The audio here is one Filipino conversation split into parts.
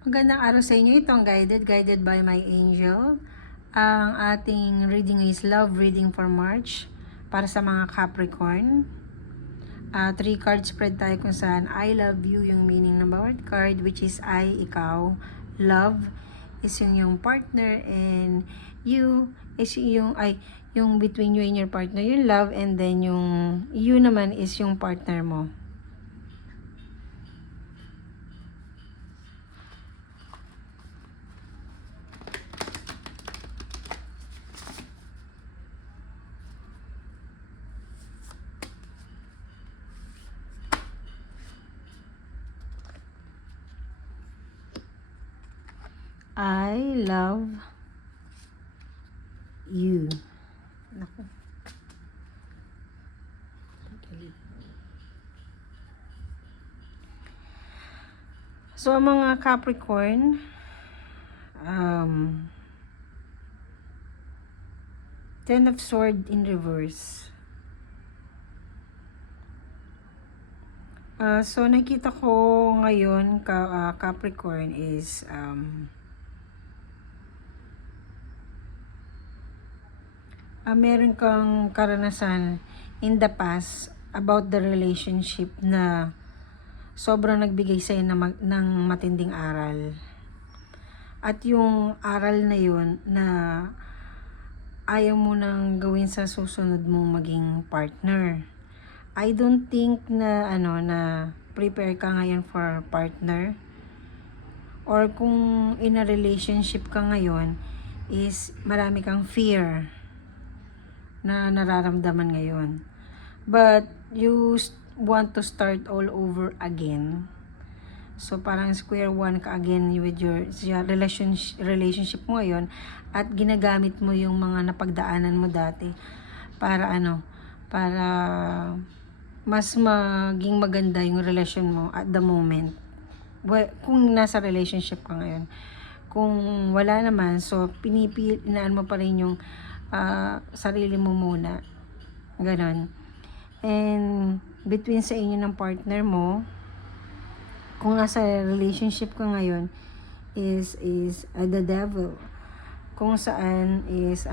Magandang araw sa inyo. Itong guided by my angel. Ang ating reading is Love Reading for March para sa mga Capricorn. 3 card spread tayo kung saan I love you yung meaning ng bawat card, which is I, ikaw. Love is yung partner, and you is yung between you and your partner, yung love, and then yung you naman is yung partner mo. I love you. Naku. So, mga Capricorn, Ten of Swords in reverse. So, nakita ko ngayon, Capricorn is, meron kang karanasan in the past about the relationship na sobrang nagbigay sa'yo ng matinding aral. At yung aral na yun na ayaw mo nang gawin sa susunod mong maging partner. I don't think na na prepare ka ngayon for partner, or kung in a relationship ka ngayon is marami kang fear na nararamdaman ngayon. But you want to start all over again. So, parang square one ka again with your relationship mo ngayon, at ginagamit mo yung mga napagdaanan mo dati para para mas maging maganda yung relasyon mo at the moment. Well, kung nasa relationship ka ngayon. Kung wala naman, so inaan mo pa rin yung sarili mo muna. Ganon. And between sa inyo ng partner mo, kung nasa relationship ka ngayon, is the devil. Kung saan is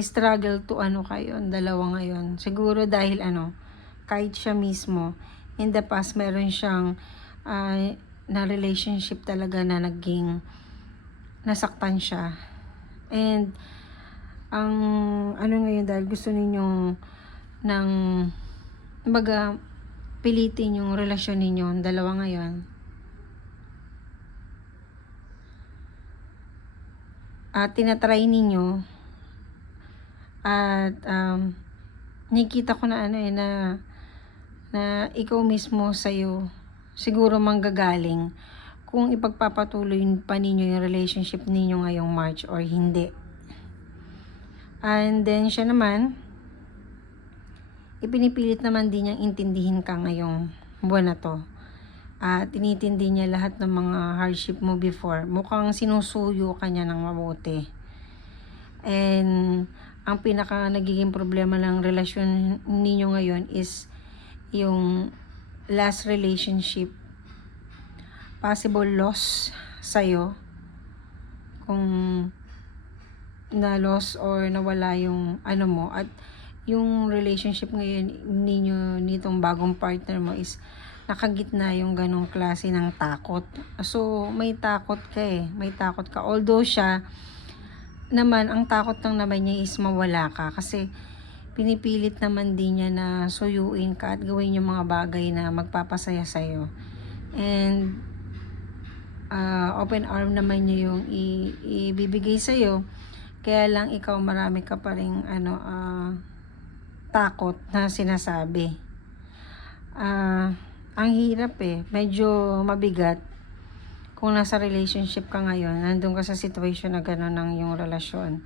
struggle to kayo, dalawa ngayon. Siguro dahil kahit siya mismo, in the past meron siyang na relationship talaga na naging nasaktan siya. And ang ngayon, dahil gusto ninyong ng pilitin yung relasyon ninyo, dalawa ngayon. At tinatry ninyo, at nakita ko na na ikaw mismo sa'yo siguro manggagaling kung ipagpapatuloy pa ninyo yung relationship ninyo ngayong March or hindi. And then siya naman, ipinipilit naman din niyang intindihin ka ngayong buwan na to. Tinitindi niya lahat ng mga hardship mo before. Mukhang sinusuyo ka niya ng mabuti. And ang pinaka nagiging problema ng relasyon ninyo ngayon is yung last relationship. Possible loss sa'yo. Kung na-loss or nawala yung mo. At yung relationship ngayon ninyo, nitong bagong partner mo, is nakagitna yung ganong klase ng takot. So, may takot ka May takot ka. Although siya naman, ang takot lang naman niya is mawala ka. Kasi pinipilit naman din niya na suyuin ka at gawin yung mga bagay na magpapasaya sa'yo. And open arm naman niya yung ibibigay sa'yo. Kaya lang ikaw, marami ka pa ring takot na sinasabi. Ang hirap medyo mabigat kung nasa relationship ka ngayon, nandun ka sa situation na gano'n ng yung relasyon.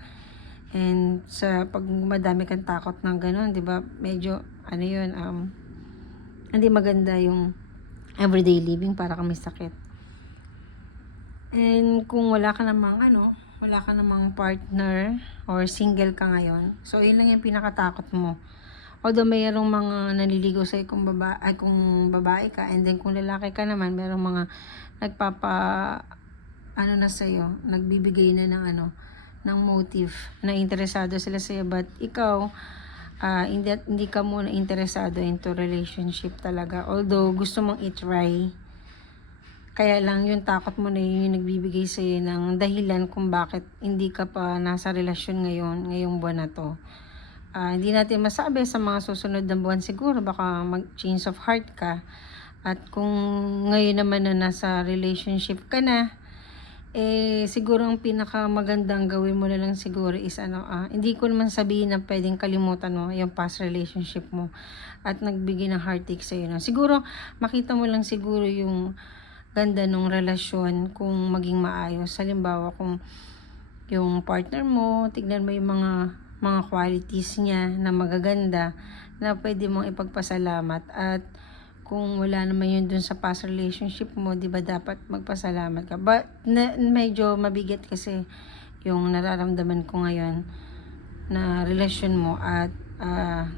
And pag madami kang takot ng gano'n, di ba, medyo hindi maganda yung everyday living, para kang may sakit. And kung wala ka namang partner or single ka ngayon, so yun lang yung pinakatakot mo. Although mayroong mga naliligaw sa'yo kung babae ka, and then kung lalaki ka naman, mayroong mga nagpapa, na sa'yo, nagbibigay na ng motive, na interesado sila sa'yo, but ikaw, hindi ka muna interesado into relationship talaga. Although, gusto mong i-try, kaya lang yung takot mo na yun yung nagbibigay sa'yo ng dahilan kung bakit hindi ka pa nasa relasyon ngayong buwan na to. Hindi natin masabi sa mga susunod na buwan, siguro baka mag-change of heart ka. At kung ngayon naman na nasa relationship ka na, siguro ang pinakamagandang gawin mo na lang siguro is hindi ko naman sabihin na pwedeng kalimutan mo yung past relationship mo at nagbigay ng heartache sa'yo na. Siguro makita mo lang siguro yung ganda ng relasyon kung maging maayos. Halimbawa, kung yung partner mo, tignan mo yung mga qualities niya na magaganda na pwede mong ipagpasalamat. At kung wala naman yun dun sa past relationship mo, di ba dapat magpasalamat ka? But medyo mabigat kasi yung nararamdaman ko ngayon na relasyon mo at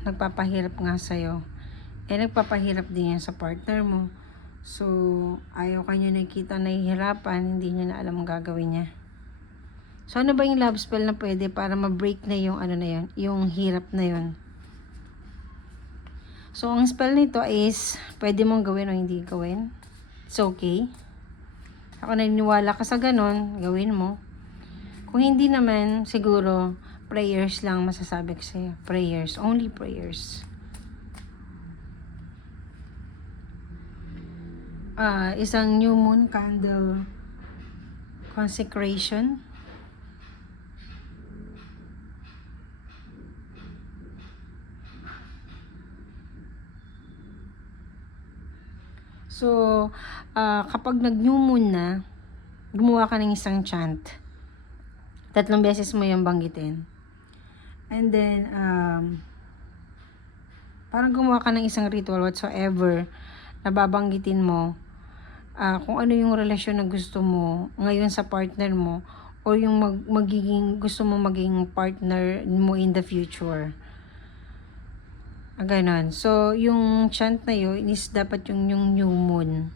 nagpapahirap nga sa'yo. Nagpapahirap din yan sa partner mo. So, ayaw kanya nakikita nahihirapan, hindi niya na alam ang gagawin niya. So, ano ba yung love spell na pwede para ma-break na yung na yun, yung hirap na yun? So, ang spell nito is, pwede mong gawin o hindi gawin. It's okay. Ako naniniwala ka sa ganun, gawin mo. Kung hindi naman, siguro, prayers lang masasabi ko sa'yo. Prayers, only prayers. Isang new moon candle consecration. So, kapag nag-new moon na, gumawa ka ng isang chant. 3 beses mo yung banggitin. And then, parang gumawa ka ng isang ritual whatsoever na babanggitin mo kung ano yung relasyon na gusto mo ngayon sa partner mo o yung gusto mo maging partner mo in the future. Ganon. So, yung chant na yun is dapat yung new moon.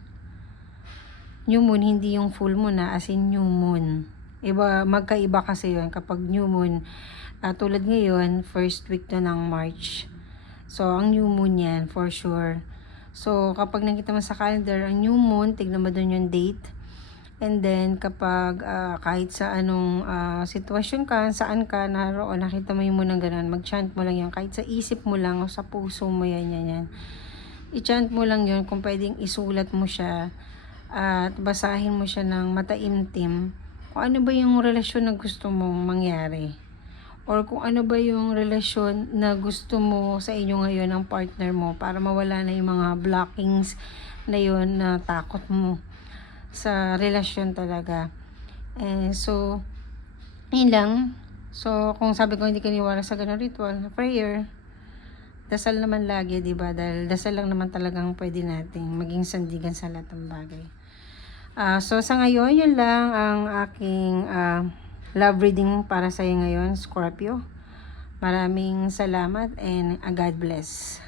New moon, hindi yung full moon as in new moon. Magkaiba kasi yun kapag new moon. Tulad ngayon, first week to ng March. So, ang new moon yan, for sure. So, kapag nakita mo sa calendar, ang new moon, tignan mo doon yung date. And then, kapag kahit sa anong sitwasyon ka, saan ka naroon, nakita mo yung munang ganun, mag-chant mo lang yan. Kahit sa isip mo lang o sa puso mo yan. I-chant mo lang yun. Kung pwedeng isulat mo siya at basahin mo siya ng mataimtim. Kung ano ba yung relasyon na gusto mong mangyari. Or kung ano ba yung relasyon na gusto mo sa inyo ngayon ng partner mo para mawala na yung mga blockings na yun na takot mo sa relasyon talaga. So, yun lang. So, kung sabi ko hindi ka niwala sa ganun ritual, prayer, dasal naman lagi, diba? Dahil dasal lang naman talagang pwede nating maging sandigan sa lahat ng bagay. So, sa ngayon, yun lang ang aking love reading para sa'yo ngayon, Scorpio. Maraming salamat and God bless.